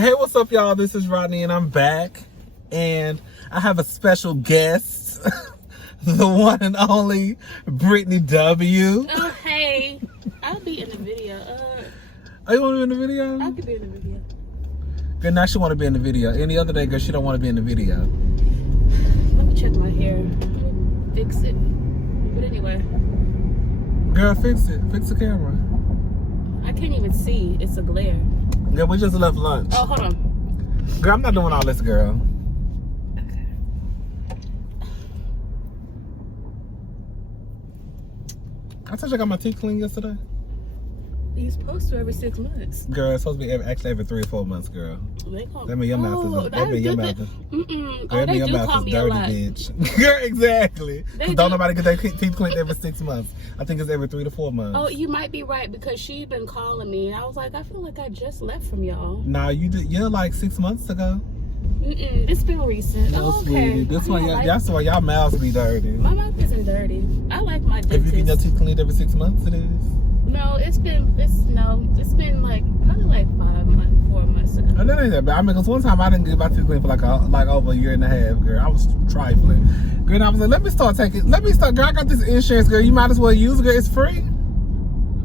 Hey, what's up, y'all? This is Rodney, and I'm back. And I have a special guest, the one and only Brittany W. Oh, hey. I'll be in the video. Oh, you want to be in the video? I could be in the video. Good, now she want to be in the video. Any other day, girl, she don't want to be in the video. Let me check my hair. Let me fix it. But anyway. Girl, fix it. Fix the camera. I can't even see. It's a glare. Girl, we just left lunch. Oh, hold on. Girl, I'm not doing all this, girl. I told you I got my teeth cleaned yesterday. You're supposed to every 6 months. Girl, it's supposed to be actually every 3 or 4 months, girl. That mean your mouth is they do call me a lot. Bitch. Girl, exactly. They Don't do. nobody get their teeth cleaned every 6 months. I think it's every 3 to 4 months. Oh, you might be right because she been calling me and I was like, I feel like I just left from y'all. Nah, you're like 6 months ago. This been recent. No, Oh, sweetie. okay. That's why y'all mouths be dirty. My mouth isn't dirty. I like my dentist. If you get your teeth cleaned every 6 months, it is. No, it's been like probably like 5 months, 4 months ago. Oh, that ain't that bad. I mean, because one time I didn't get my teeth cleaned for like over a year and a half, girl. I was trifling. Girl, and I was like, girl, I got this insurance, girl. You might as well use it, girl. It's free.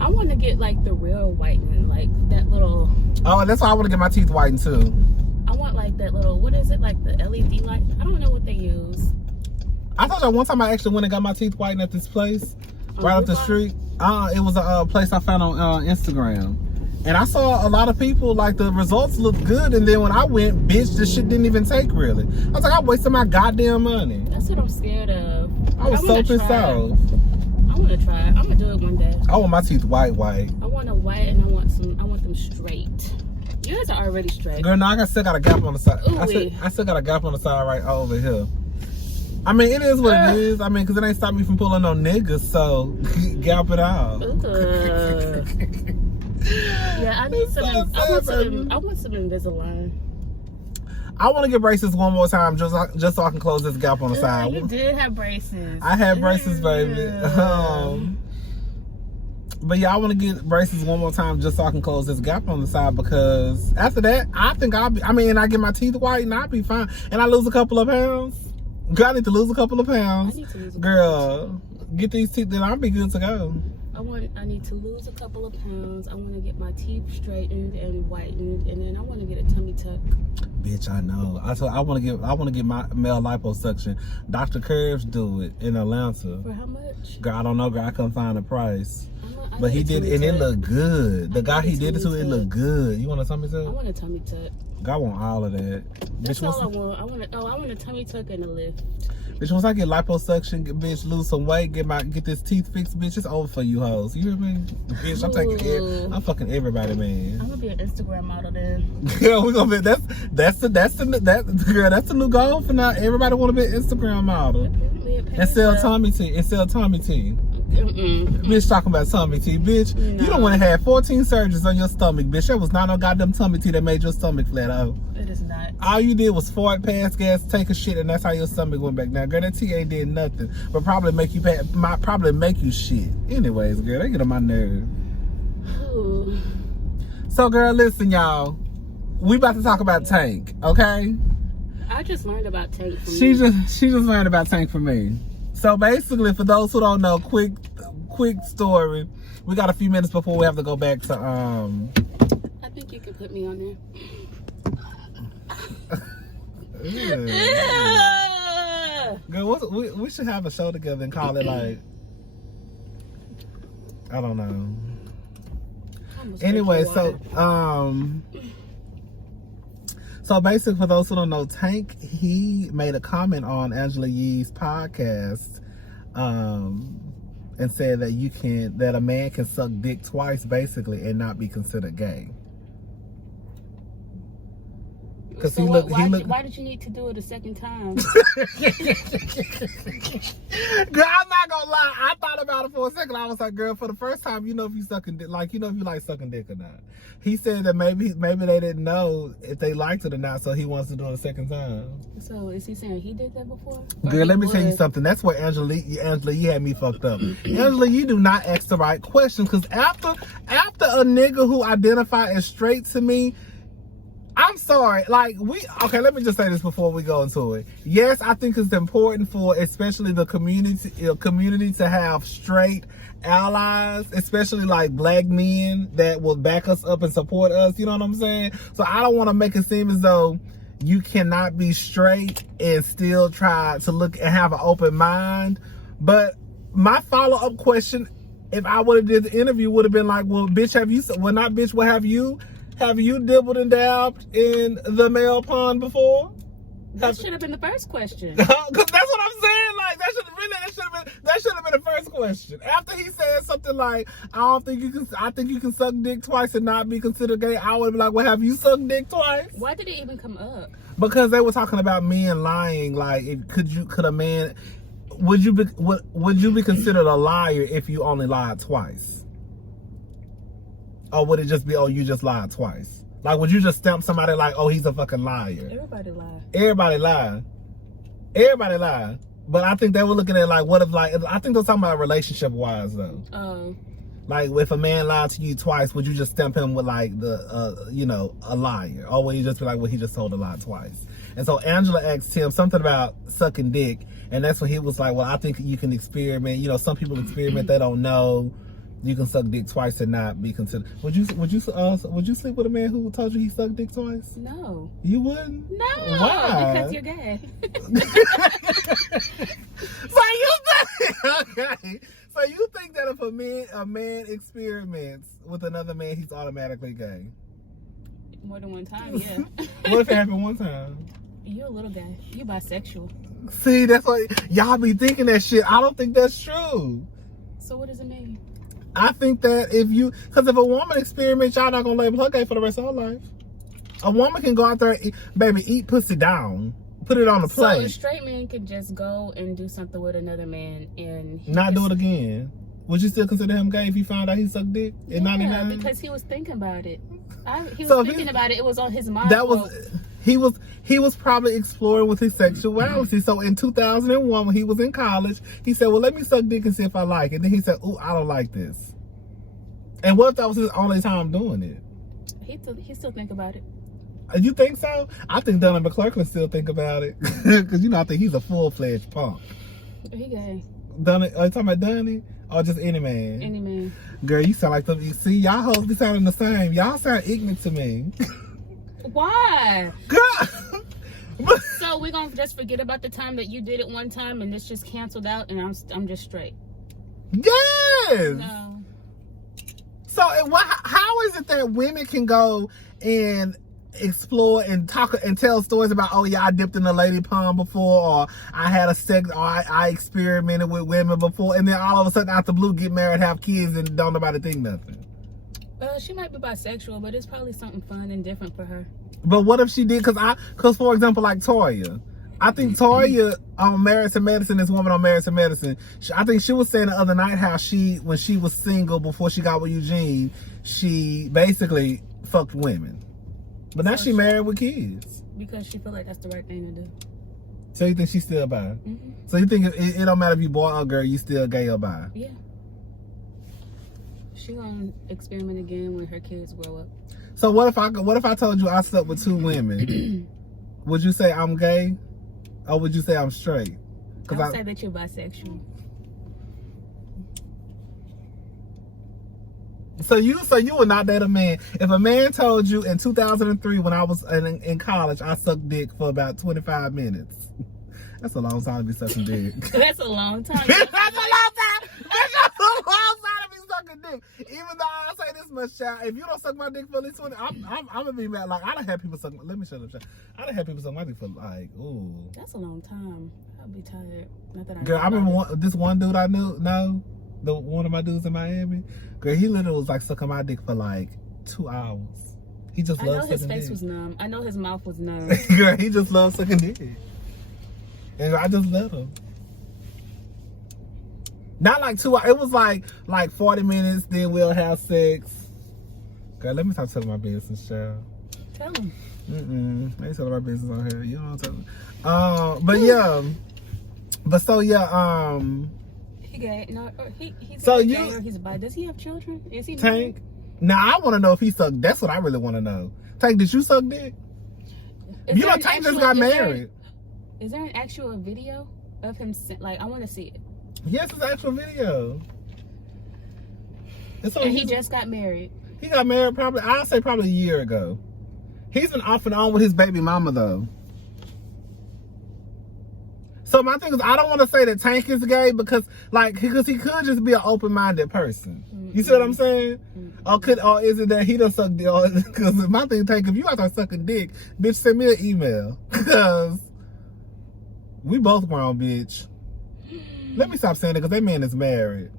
I want to get like the real whitening, like that little. Oh, that's why I want to get my teeth whitened too. I want like that little, what is it, like the LED light? I don't know what they use. I thought that one time I actually went and got my teeth whitened at this place, right up the street. It was a place I found on Instagram. And I saw a lot of people, like, the results looked good. And then when I went, bitch, this shit didn't even take, really. I was like, I wasted my goddamn money. That's what I'm scared of. I was so pissed off. I want to try it. I'm going to do it one day. I want my teeth white. I want a white and I want them straight. Yours are already straight. Girl, no, I still got a gap on the side. Ooh, I still got a gap on the side right over here. I mean, it is what it is. I mean, because it ain't stopped me from pulling no niggas, so gap it out. Yeah, I need some. I want some Invisalign. I want to get braces one more time just so I can close this gap on the side. You did have braces. I had braces, baby. But yeah, I want to get braces one more time just so I can close this gap on the side, because after that, I think I get my teeth white and I'll be fine. And I lose a couple of pounds. Girl, I need to lose a couple of pounds. Girl, get these teeth, then I'll be good to go. I need to lose a couple of pounds. I want to get my teeth straightened and whitened, and then I want to get a tummy tuck. Bitch, I know. I want to get my male liposuction. Dr. Curves do it in Atlanta. For how much? Girl, I don't know, girl. I couldn't find a price. But he did, and it looked good. The guy he did it to, it looked good. You want a tummy tuck? I want a tummy tuck. God, I want all of that. That's all I want. I want a tummy tuck and a lift. Bitch, once I get liposuction, bitch, lose some weight, get this teeth fixed, bitch, it's over for you hoes. You hear me? Bitch, I'm fucking everybody, man. I'm gonna be an Instagram model then. Girl, we gonna be that's the new goal for now. Everybody wanna be an Instagram model. And sell tummy tea. Bitch talking about tummy tea, bitch. No. You don't want to have 14 surgeries on your stomach, bitch. That was not no goddamn tummy tea that made your stomach flat out. It is not. All you did was fart, pass gas, take a shit, and that's how your stomach went back. Now, girl, that tea ain't did nothing, but probably make you shit. Anyways, girl, they get on my nerve. Ooh. So, girl, listen, y'all. We about to talk about Tank, okay? I just learned about Tank from She just learned about Tank from me. So basically, for those who don't know, quick story. We got a few minutes before we have to go back to I think you can put me on there. Girl, we should have a show together and call it like, I don't know. Anyway, so basically, for those who don't know, Tank, he made a comment on Angela Yee's podcast, and said that a man can suck dick twice, basically, and not be considered gay. So why did you need to do it a second time? Girl, I'm not gonna lie. I thought about it for a second. I was like, girl, for the first time, you know if you sucking dick, like, you know if you like sucking dick or not. He said that maybe they didn't know if they liked it or not, so he wants to do it a second time. So is he saying he did that before? Girl, let me tell you something. That's where Angela Yee had me fucked up. Angela Yee do not ask the right questions, because after a nigga who identify as straight to me, I'm sorry. Like, okay, let me just say this before we go into it. Yes, I think it's important for especially the community to have straight allies, especially like black men that will back us up and support us. You know what I'm saying? So I don't want to make it seem as though you cannot be straight and still try to look and have an open mind. But my follow-up question, if I would have did the interview, would have been like, well, bitch, have you dibbled and dabbed in the male pond before? That should have been the first question. Because that's what I'm saying. Like, that should have been the first question. After he said something like, I think you can suck dick twice and not be considered gay, I would be like, well, have you sucked dick twice? Why did it even come up? Because they were talking about men lying. Like, would you be considered a liar if you only lied twice? Or would it just be, oh, you just lied twice? Like, would you just stamp somebody like, oh, he's a fucking liar? Everybody lie. But I think they were looking at, like, what if, like, I think they're talking about relationship-wise, though. Oh. Like, if a man lied to you twice, would you just stamp him with, like, a liar? Or would you just be like, well, he just told a lie twice? And so Angela asked him something about sucking dick, and that's when he was like, well, I think you can experiment. You know, some people experiment, they don't know. You can suck dick twice and not be considered. Would you sleep with a man who told you he sucked dick twice? No. You wouldn't? No. Why? Because you're gay. So you think that if a man experiments with another man, he's automatically gay? More than one time, yeah. What if it happened one time? You're a little gay. You're bisexual. See, that's what y'all be thinking that shit. I don't think that's true. So what does it mean? I think that because if a woman experiments, y'all not gonna label her gay for the rest of her life. A woman can go out there, eat pussy down, put it on the plate. So a straight man could just go and do something with another man and not do it again. Would you still consider him gay if you found out he sucked dick in 99? Yeah, because he was thinking about it. He was thinking about it. It was on his mind. He was probably exploring with his sexuality. So in 2001, when he was in college, he said, well, let me suck dick and see if I like it. Then he said, ooh, I don't like this. And what if that was his only time doing it? He still think about it. You think so? I think Donnie McClurkin still think about it. Because, I think he's a full-fledged punk. He gay. Donnie, are you talking about Donnie? Or just any man? Any man. Girl, you sound like them. You see, y'all hoes be sounding the same. Y'all sound ignorant to me. Why? Girl. So we're gonna just forget about the time that you did it one time and this just canceled out and I'm just straight. Yes. No. So how is it that women can go and explore and talk and tell stories about, oh yeah, I dipped in a lady pond before, or I had a sex, or I experimented with women before, and then all of a sudden out the blue get married, have kids, and don't nobody think nothing? She might be bisexual, but it's probably something fun and different for her. But what if she did? Because for example, like Toya, I think Toya on Married to Medicine, this woman on Married to Medicine, I think she was saying the other night how when she was single before she got with Eugene, she basically fucked women. But now she married with kids. Because she feel like that's the right thing to do. So you think she's still bi? Mm-hmm. So you think it don't matter if you boy or girl, you still gay or bi? Yeah. She gonna experiment again when her kids grow up. So what if I told you I slept with 2 women? Would you say I'm gay? Or would you say I'm straight? I would say that you're bisexual. So you would not date a man. If a man told you in 2003 when I was in college, I sucked dick for about 25 minutes. That's a long time to be sucking dick. That's a long time. That's a long time. That's a long time to be sucking dick. Even though I say this much, child, if you don't suck my dick for at least 20, I'm gonna be mad. Like, I done had people suck. Let me shut up, child. I done had people suck my dick for like, ooh. That's a long time. I'll be tired. Not that Girl, I remember this one dude I knew. One of my dudes in Miami, girl, he literally was like sucking my dick for like 2 hours. He just loved sucking dick. I know his face was numb. I know his mouth was numb. Girl, he just loved sucking dick. And I just let him. Not like 2 hours. It was like 40 minutes, then we'll have sex. Girl, let me stop telling my business, child. Tell him. I ain't telling my business on here. You know what I'm telling. But yeah. But so yeah, He gay. No, he's so gay or he's bi. Does he have children? Is he Tank? Now I want to know if he sucked. That's what I really want to know. Tank, did you suck dick? You know, Tank just got married. Is there an actual video of him? Like, I want to see it. Yes, it's an actual video. And he just got married. He got married I'll say probably a year ago. He's been off and on with his baby mama though. So my thing is, I don't want to say that Tank is gay because he could just be an open-minded person. You see what I'm saying? Or is it that he done suck dick? Because my thing, Tank, if you out there sucking dick, bitch, send me an email. Because we both grown, bitch. Let me stop saying it because that man is married.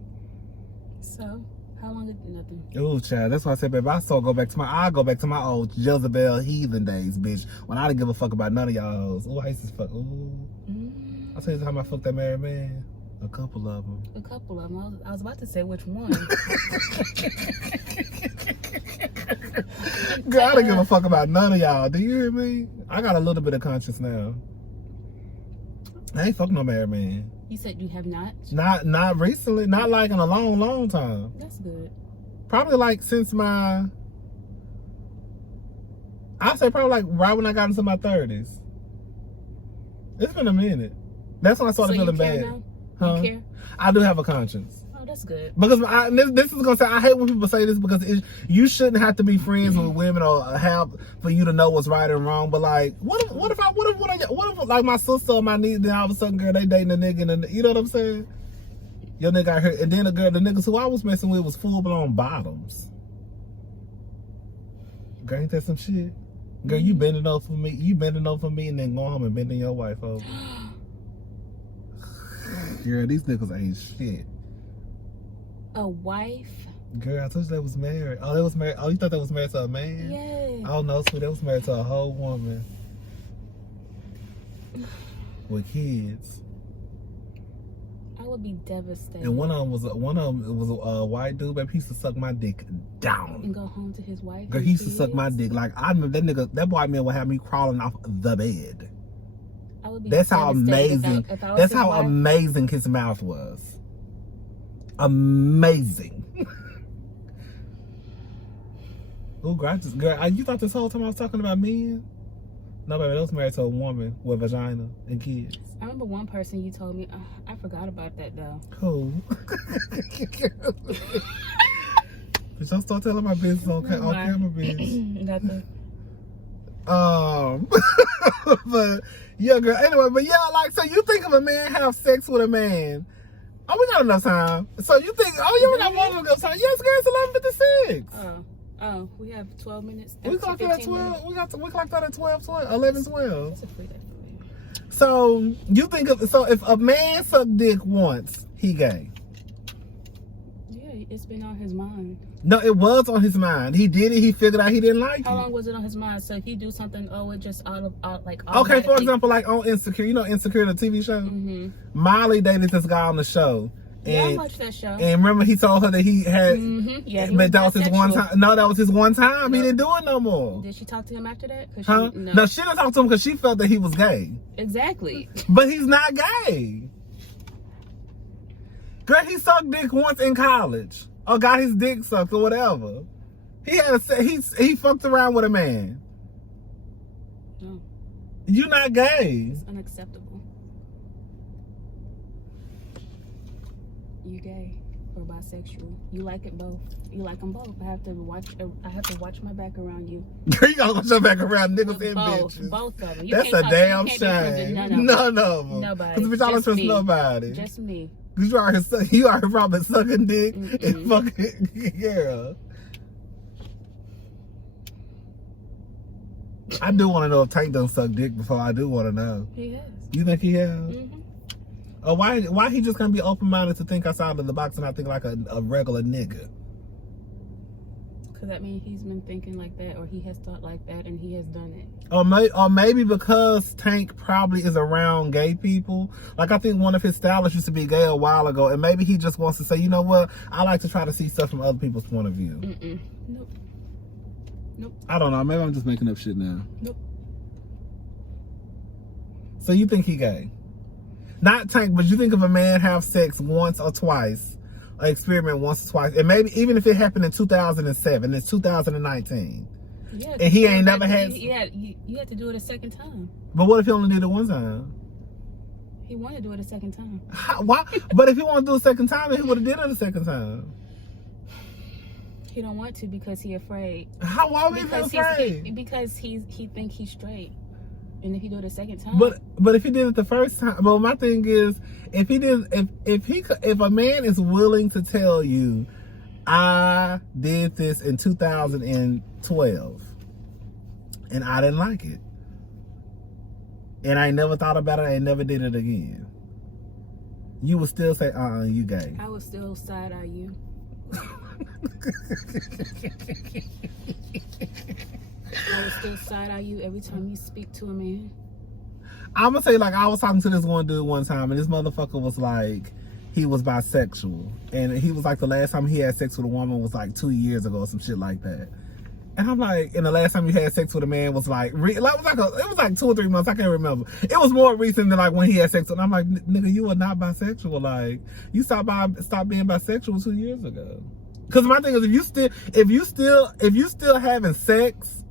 So, how long did nothing? Ooh, child, that's why I said, baby, I'll go back to my old Jezebel heathen days, bitch. When I didn't give a fuck about none of y'all hoes. Ooh, I used to fuck. Ooh. I'll tell you how I fucked that married man. A couple of them. A couple of them. I was about to say which one. Girl, I don't give a fuck about none of y'all. Do you hear me? I got a little bit of conscience now. I ain't fucking no married man. You said you have not? Not recently. Not like in a long, long time. That's good. Probably like since I'd say probably like right when I got into my 30s. It's been a minute. That's when I started feeling bad. Now? Huh? You care? I do have a conscience. Oh, that's good. Because this is gonna say, I hate when people say this because you shouldn't have to be friends with women or have for you to know what's right and wrong. But like, what if like my sister or my niece, then all of a sudden, girl, they dating a nigga and you know what I'm saying? Your nigga got hurt, and then the niggas who I was messing with was full blown bottoms. Girl, ain't that some shit? Girl, you bending over for me. You bending over for me, and then going home and bending your wife over. Girl, these niggas ain't shit. A wife? Girl, I told you they was married. Oh, they was married. Oh, you thought they was married to a man? Yay. Oh no, sweet. They was married to a whole woman with kids. I would be devastated. And one of them was a white dude, but he used to suck my dick down. And go home to his wife. Girl, he used to suck my dick. Like I remember that white man would have me crawling off the bed. I would be That's how amazing. If I was that's his how wife. amazing his mouth was. Amazing. Oh, girl, you thought this whole time I was talking about men? No, baby, I was married to a woman with a vagina and kids. I remember one person you told me. I forgot about that though. Who? Bitch, don't start telling my business on camera, bitch. Nothing. But yeah, girl. Anyway, but yeah, like, so you think of a man have sex with a man? Oh, we got enough time. So you think? Oh, yeah, we got more than enough time. Yes, girl, it's 11:56. Oh, we have 12 minutes. We clocked that at 12. We clocked that at 12, 11, 12. That's a free day for me. So you think if a man sucked dick once, he gay? Yeah, it's been on his mind. No, it was on his mind. He did it. He figured out he didn't like it. How long was it on his mind? So he do something. Oh, it just like. Okay, for example, like on Insecure. You know Insecure, the TV show. Mm-hmm. Molly dated this guy on the show. Yeah, I watched that show. And remember, he told her that he had. Mm-hmm. Yeah, but that was his one time. No, that was his one time. No. He didn't do it no more. Did she talk to him after that? Huh? No, she didn't talk to him because she felt that he was gay. Exactly. But he's not gay. Girl, he sucked dick once in college, or got his dick sucked, or whatever. He fucked around with a man. No. You not gay. It's unacceptable. You gay or bisexual? You like it both. You like them both. I have to watch my back around you. Girl, you gotta watch your back around niggas and bitches. Both of them. That's a damn shame. None of them. Nobody. Because bitch, I don't trust nobody. Just me. Because you are probably sucking dick and fucking girl. I do want to know if Tank done suck dick before. I do want to know. He has. You think he has? Mm-hmm. Or why he just gonna be open-minded to think outside of the box and not think like a regular nigga? Because that means he's been thinking like that, or he has thought like that, and he has done it. Or maybe because Tank probably is around gay people. Like, I think one of his stylists used to be gay a while ago, and maybe he just wants to say, you know what? I like to try to see stuff from other people's point of view. Nope. Nope. I don't know. Maybe I'm just making up shit now. Nope. So you think he gay? Not Tank, but you think if a man have sex once or twice, or experiment once or twice, and maybe even if it happened in 2007, it's 2019. Yeah, and he ain't never had. You had to do it a second time. But what if he only did it one time? He wanted to do it a second time. Why? But if he wanted to do it a second time, then he would have did it a second time. He don't want to because he afraid. Why would he be afraid? Because he think he's straight. And if he do it a second time. But if he did it the first time, well, my thing is, if a man is willing to tell you, I did this in 2012, and I didn't like it, and I never thought about it, I never did it again, you would still say, you gay. I would still side eye you. I would still side eye you every time you speak to a man. I'm gonna say, like, I was talking to this one dude one time, and this motherfucker was like, he was bisexual, and he was like, the last time he had sex with a woman was like 2 years ago or some shit like that. And I'm like, and the last time you had sex with a man was like, it was like 2 or 3 months. I can't remember. It was more recent than like when he had sex. And I'm like, nigga, you are not bisexual. Like, you stopped being bisexual 2 years ago. Because my thing is, if you still having sex,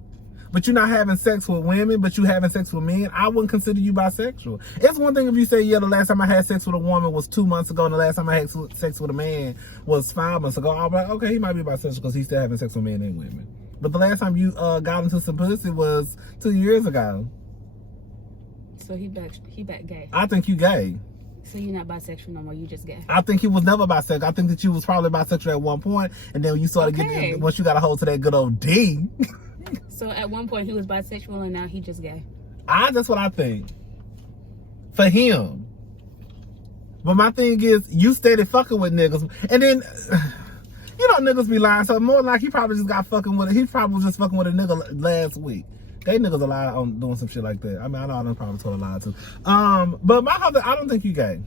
but you're not having sex with women, but you having sex with men, I wouldn't consider you bisexual. It's one thing if you say, yeah, the last time I had sex with a woman was 2 months ago, and the last time I had sex with a man was 5 months ago. I'll be like, okay, he might be bisexual because he's still having sex with men and women. But the last time you got into some pussy was 2 years ago. So he back gay. I think you gay. So you're not bisexual no more, you just gay. I think he was never bisexual. I think that you was probably bisexual at one point, and then you started getting, once you got a hold to that good old D. So at one point he was bisexual and now he just gay. That's what I think. For him. But my thing is, you steady fucking with niggas. And then, you know niggas be lying. So more like he probably just got fucking with it. He probably was just fucking with a nigga last week. They niggas a lie on doing some shit like that. I mean, I know I done probably told a lie too. But I don't think you gay.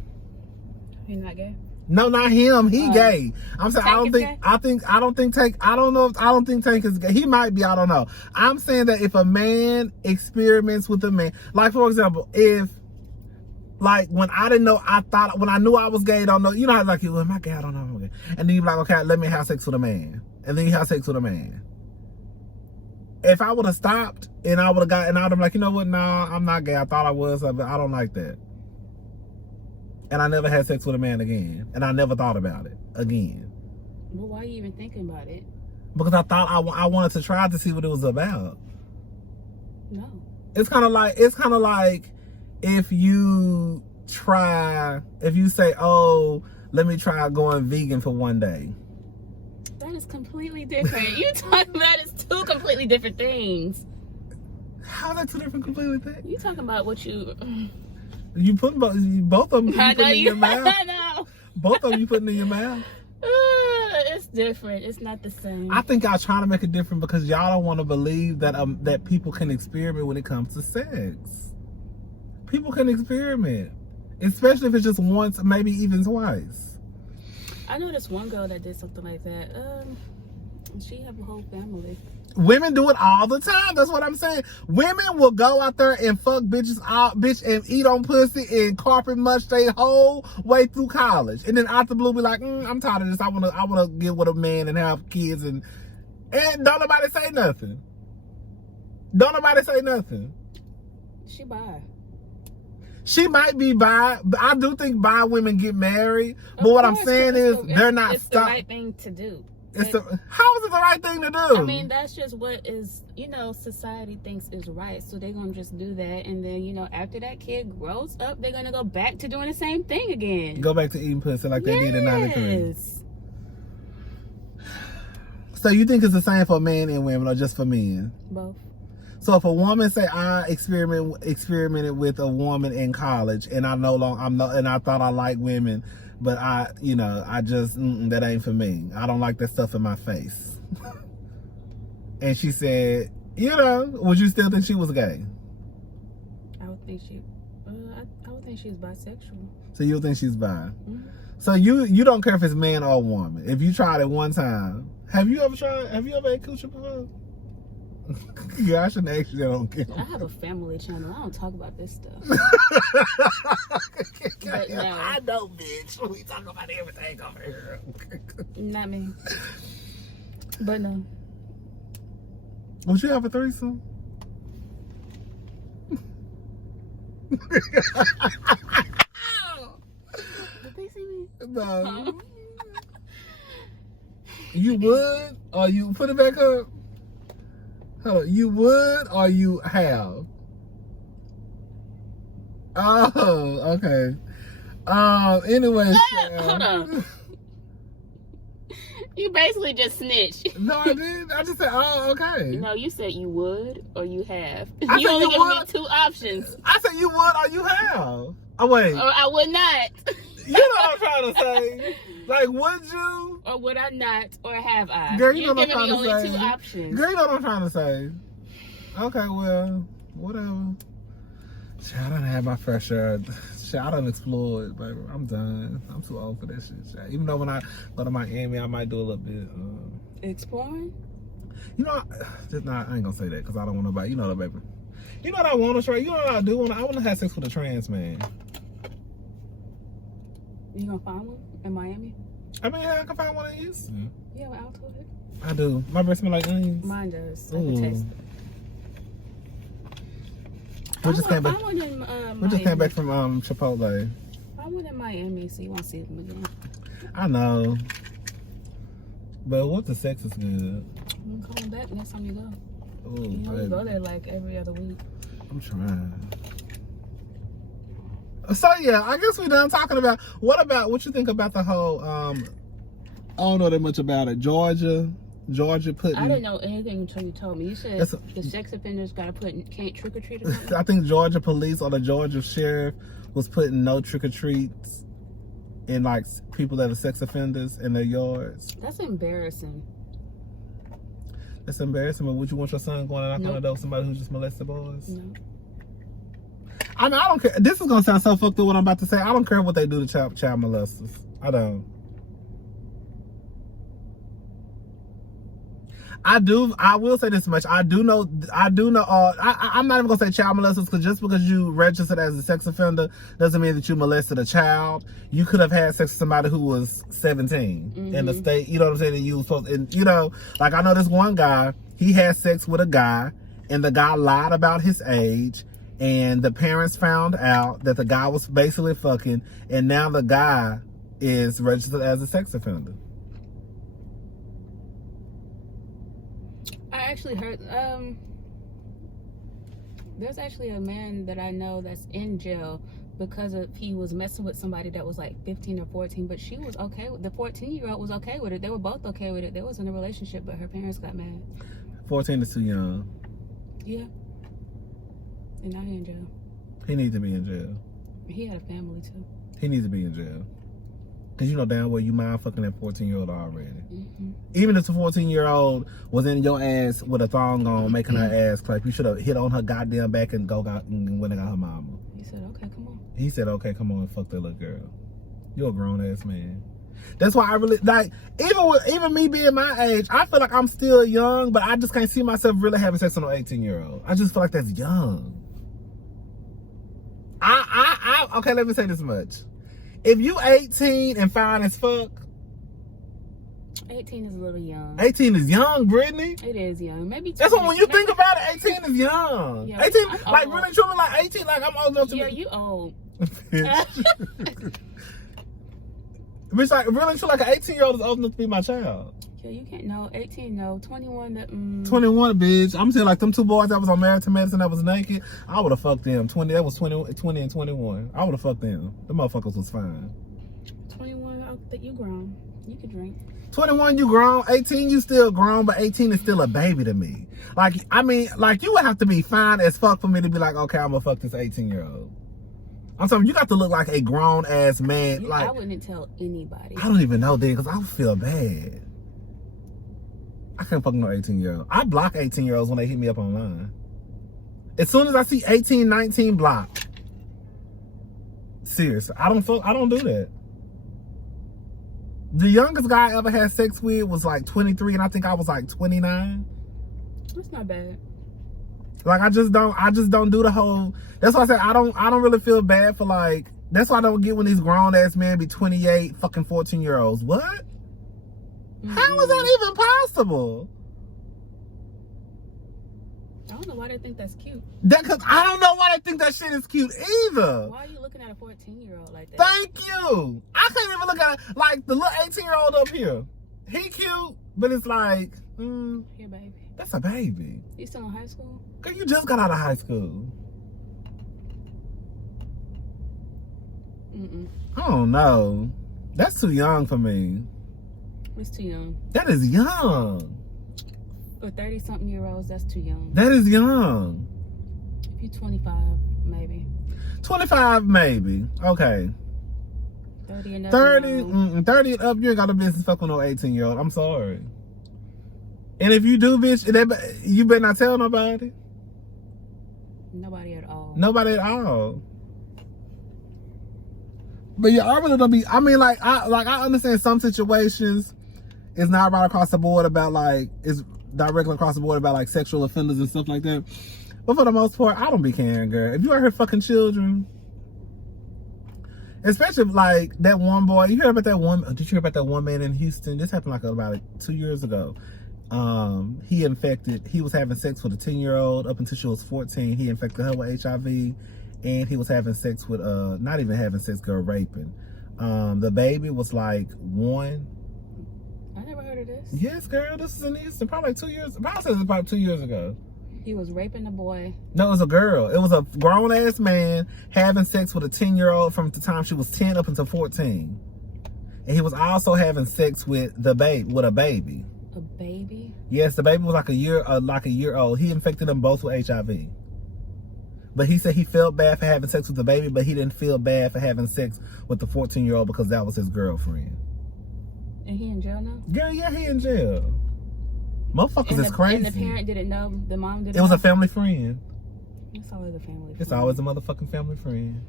You're not gay? No, not him. He gay. I'm saying I don't think Tank is gay. He might be, I don't know. I'm saying that if a man experiments with a man, like for example, if like when I didn't know, when I knew I was gay, don't know, you know how like, am I gay? I don't know. I'm gay. And then you be like, okay, let me have sex with a man. And then you have sex with a man. If I would have stopped and I would have got, and I would have been like, you know what? Nah, I'm not gay. I thought I was, but I don't like that. And I never had sex with a man again. And I never thought about it again. Well, why are you even thinking about it? Because I thought I wanted to try to see what it was about. No. It's kind of like if you say, oh, let me try going vegan for one day. That is completely different. You talking about it's two completely different things. How are that two different completely things? You talking about what you... You put both of them in your mouth. I know. Both of them you putting in your mouth. It's different. It's not the same. I think y'all trying to make it different because y'all don't want to believe that that people can experiment when it comes to sex. People can experiment, especially if it's just once, maybe even twice. I know this one girl that did something like that. She have a whole family. Women do it all the time. That's what I'm saying. Women will go out there and fuck bitches out, and eat on pussy and carpet munch their whole way through college. And then out the blue be like, I'm tired of this. I wanna get with a man and have kids and don't nobody say nothing. Don't nobody say nothing. She bi. She might be bi, but I do think bi women get married. But what I'm saying is they're not It's the right thing to do. How is it the right thing to do? I mean, that's just what is, society thinks is right. So they're going to just do that. And then, after that kid grows up, they're going to go back to doing the same thing again. Go back to eating pussy like they did in 93. So you think it's the same for men and women or just for men? Both. So if a woman say I experimented with a woman in college and I thought I liked women, but I just, that ain't for me. I don't like that stuff in my face. And she said, would you still think she was gay? I would think she's bisexual. So you think she's bi? Mm-hmm. So you don't care if it's man or woman. If you tried it one time, have you ever ate coochie before? Yeah, I shouldn't ask you that on camera. I have a family channel. I don't talk about this stuff. But no. I know, bitch. We talk about everything over here. Not me. But no. Would you have a threesome? Did they see me? No. You would, or you put it back up? Hold on. You would, or you have? Oh, okay. Anyway. Hold on. You basically just snitched. No, I didn't. I just said, oh, okay. No, you said you would or you have. I You said only you gave me would. 2 options. I said you would or you have. Oh, wait. Or I would not. You know what I'm trying to say. Like, would you? Or would I not? Or have I? Girl, you You're know what giving I'm me trying only to say. 2 options. Girl, you know what I'm trying to say. Okay, well, whatever. Shit, I done had my fair share. Shit, I done explored, baby. I'm done. I'm too old for that shit. Even though when I go to Miami, I might do a little bit. Exploring? You know, just not. I ain't gonna say that because I don't want nobody. You know that, baby. You know what I want to try? You know what I do? I want to have sex with a trans man. You gonna find one in Miami? I mean, I can find one in Houston. You have an alto hit? I do. My breath smell like onions. Mine does. I Ooh. can taste it. We just came back. Find one in, We just came back from Chipotle. Find one in Miami so you won't see them again. I know. But what the sex is good. I'm coming back next time you go. Ooh, You know, baby. you go there like every other week. I'm trying. So yeah, I guess we're done talking about what you think about the whole I don't know that much about it. Georgia putting I didn't know anything until you told me. You said That's the sex offenders can't trick or treat or something? I think Georgia police or the Georgia sheriff was putting no trick or treats in like people that are sex offenders in their yards. That's embarrassing. That's embarrassing, but would you want your son going and knocking on Nope. the door with somebody who just molested boys? No. I mean, I don't care. This is gonna sound so fucked up what I'm about to say. I don't care what they do to child molesters. I don't. I will say this much. I do know. I'm not even gonna say child molesters because just because you registered as a sex offender doesn't mean that you molested a child. You could have had sex with somebody who was 17 in the state. You know what I'm saying? And you was supposed, and you know, like I know this one guy. He had sex with a guy, and the guy lied about his age. And the parents found out that the guy was basically fucking, and now the guy is registered as a sex offender. I actually heard, there's actually a man that I know that's in jail because he was messing with somebody that was like 15 or 14, but she was okay with, the 14-year-old was okay with it. They were both okay with it. They was in a relationship, but her parents got mad. 14 is too young. Yeah. And now he's in jail. He needs to be in jail. He had a family too. He needs to be in jail. Because you know damn well you mind fucking that 14-year-old already. Even if the 14-year-old was in your ass with a thong on, making her ass clap, you should have hit on her goddamn back and went and got her mama. He said, okay, come on. He said, okay, come on and fuck that little girl. You're a grown-ass man. That's why I really, like, even me being my age, I feel like I'm still young, but I just can't see myself really having sex with an 18-year-old. I just feel like that's young. Okay, let me say this much. If you 18 and fine as fuck, 18 is a little young. 18 is young, Brittany. It is young. Maybe 20. That's what when you think about it, 18 is young. Yeah, 18, I'm like old. really truly, like 18, like I'm old enough to Yeah, be. you old. Bitch, like really truly, like an 18-year-old is old enough to be my child. Yeah, you can't know. 18, no. 21, 21, bitch. I'm saying like them two boys that was on Married to Medicine that was naked. I would have fucked them. 20 and 21. I would have fucked them. The motherfuckers was fine. 21, I think you grown. You could drink. 21, you grown. 18, you still grown, but 18 is still a baby to me. Like, I mean, like you would have to be fine as fuck for me to be like, okay, I'm gonna fuck this 18-year-old. I'm saying you got to look like a grown ass man. I Like wouldn't tell anybody. I don't even know, dude, because I feel bad. I can't fuck no 18-year-old. I block 18-year-olds when they hit me up online. As soon as I see 18, 19, block. Seriously, I don't do that. The youngest guy I ever had sex with was like 23, and I think I was like 29. That's not bad. Like I just don't do the whole. That's why I said I don't really feel bad for like. That's why I don't get when these grown ass men be 28 fucking 14-year-olds. What? How is that even possible? I don't know why they think that's cute. Cause I don't know why they think that shit is cute either. Why are you looking at a 14-year-old like that? Thank you. I can't even look at it like the little 18-year-old up here. He cute, but it's like, Here, baby. That's a baby. You still in high school? Girl, you just got out of high school. I don't know. That's too young for me. It's too young. That is young. For 30-something-year-olds, that's too young. That is young. If you're 25, maybe. 25, maybe. Okay. 30 and up. 30 and up, you ain't got a business fucking no 18-year-old. I'm sorry. And if you do, bitch, you better not tell nobody. Nobody at all. Nobody at all. But yeah, I really don't be. I mean, like I understand some situations. It's not right across the board about like it's directly across the board about like sexual offenders and stuff like that. But for the most part, I don't be caring, girl. If you out here fucking children, especially like that one boy. You heard about that one? Did you hear about that one man in Houston? This happened like about 2 years ago. He was having sex with a 10-year-old up until she was 14. He infected her with HIV, and he was having sex with not even having sex, girl, raping. The baby was like 1. I never heard of this. Yes, girl, this is in Houston. Probably 2 years. Probably 2 years ago. He was raping a boy. No, it was a girl. It was a grown ass man having sex with a 10-year-old from the time she was 10 up until 14, and he was also having sex with a baby. A baby? Yes, the baby was like a year old. He infected them both with HIV. But he said he felt bad for having sex with the baby, but he didn't feel bad for having sex with the 14-year-old because that was his girlfriend. And he in jail now? Girl, yeah, he in jail. Motherfuckers is crazy. And the parent didn't know, the mom didn't know? It was a family friend. It's always a family friend. It's always a motherfucking family friend.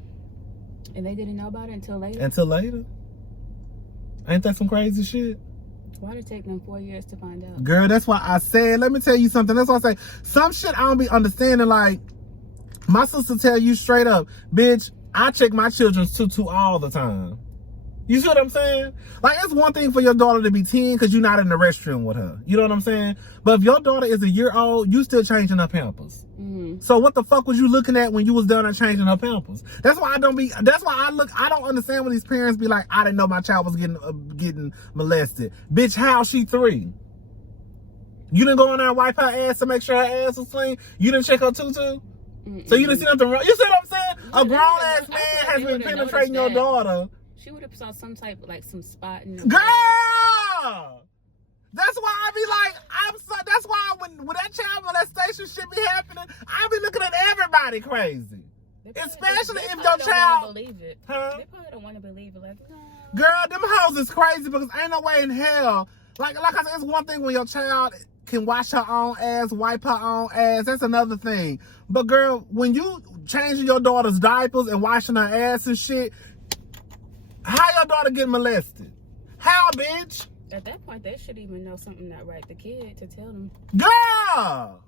And they didn't know about it until later? Until later. Ain't that some crazy shit? Why did it take them 4 years to find out? Girl, that's why I said, let me tell you something. That's why I say, some shit I don't be understanding. Like, my sister tell you straight up, bitch, I check my children's tutu all the time. You see what I'm saying? Like, it's one thing for your daughter to be 10 because you're not in the restroom with her. You know what I'm saying? But if your daughter is a year old, you still changing her Pampers. So what the fuck was you looking at when you was down there changing her Pampers? That's why I don't understand when these parents be like, I didn't know my child was getting molested. Bitch, how she 3? You didn't go in there and wipe her ass to make sure her ass was clean? You didn't check her tutu? So you didn't see nothing wrong? You see what I'm saying? A grown ass man has been penetrating your daughter. She would have saw some type, like some spot in the girl. That's why I be like, that's why when that child molestation shit be happening, I be looking at everybody crazy. Especially if your child. Believe it. Huh? They probably don't want to believe it. Like, no. Girl, them hoes is crazy because ain't no way in hell. Like I said, it's one thing when your child can wash her own ass, wipe her own ass. That's another thing. But girl, when you changing your daughter's diapers and washing her ass and shit, how your daughter get molested? How, bitch? At that point, they should even know something not right. The kid to tell them. Girl!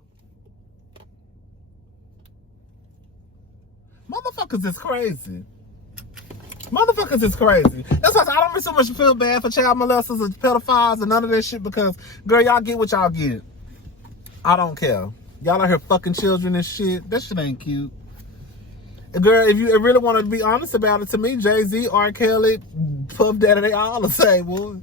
Motherfuckers is crazy. Motherfuckers is crazy. That's why I don't really so much feel bad for child molesters or pedophiles and none of that shit because, girl, y'all get what y'all get. I don't care. Y'all out here fucking children and shit. That shit ain't cute. Girl, if you really want to be honest about it, to me, Jay-Z, R. Kelly, Puff Daddy, they all the same, boy.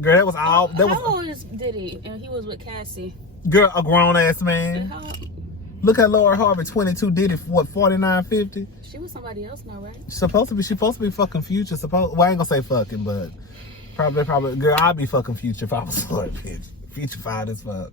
Girl, that was all. How old is Diddy? And he was with Cassie. Girl, a grown ass man. Look at Laura Harvey, 22, Diddy, what, 49, 50? She was somebody else now, right? She supposed to be fucking Future. Well, I ain't gonna say fucking, but probably. Girl, I'd be fucking Future if I was for it, bitch. Future fine as fuck.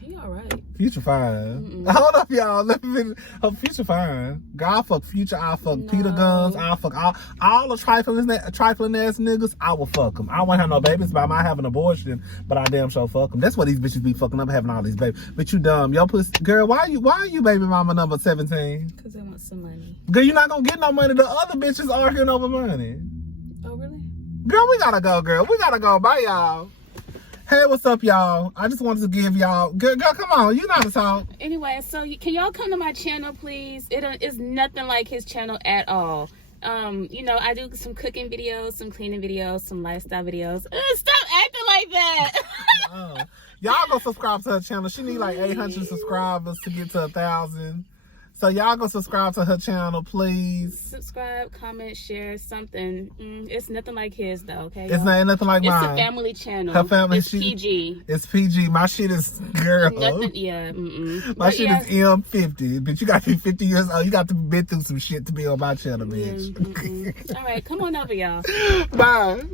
He alright. Future fine. Hold up, y'all. Let me finish. Future fine. Girl, I'll fuck Future. I'll fuck Peter Guns. I'll fuck all the trifling ass niggas. I will fuck them. I won't have no babies, but I might have an abortion. But I damn sure fuck them. That's what these bitches be fucking up, having all these babies. But you dumb. Yo, pussy. Girl, why are you baby mama number 17? Because they want some money. Girl, you're not gonna get no money. The other bitches arguing over money. Oh, really? Girl, we gotta go, girl. We gotta go. Bye, y'all. Hey, what's up, y'all? I just wanted to give y'all... Girl, come on. You know how to talk. Anyway, so can y'all come to my channel, please? It's nothing like his channel at all. You know, I do some cooking videos, some cleaning videos, some lifestyle videos. Stop acting like like that. Y'all go subscribe to her channel. She need like 800 subscribers to get to 1,000. So y'all go subscribe to her channel, please. Subscribe, comment, share, something. It's nothing like his though, okay? It's not nothing like mine. It's a family channel. Her family, it's PG. It's PG. My shit is girl. Nothing, yeah. My shit is M50. But you got to be 50 years old. You got to be through some shit to be on my channel, bitch. All right, come on over, y'all. Bye.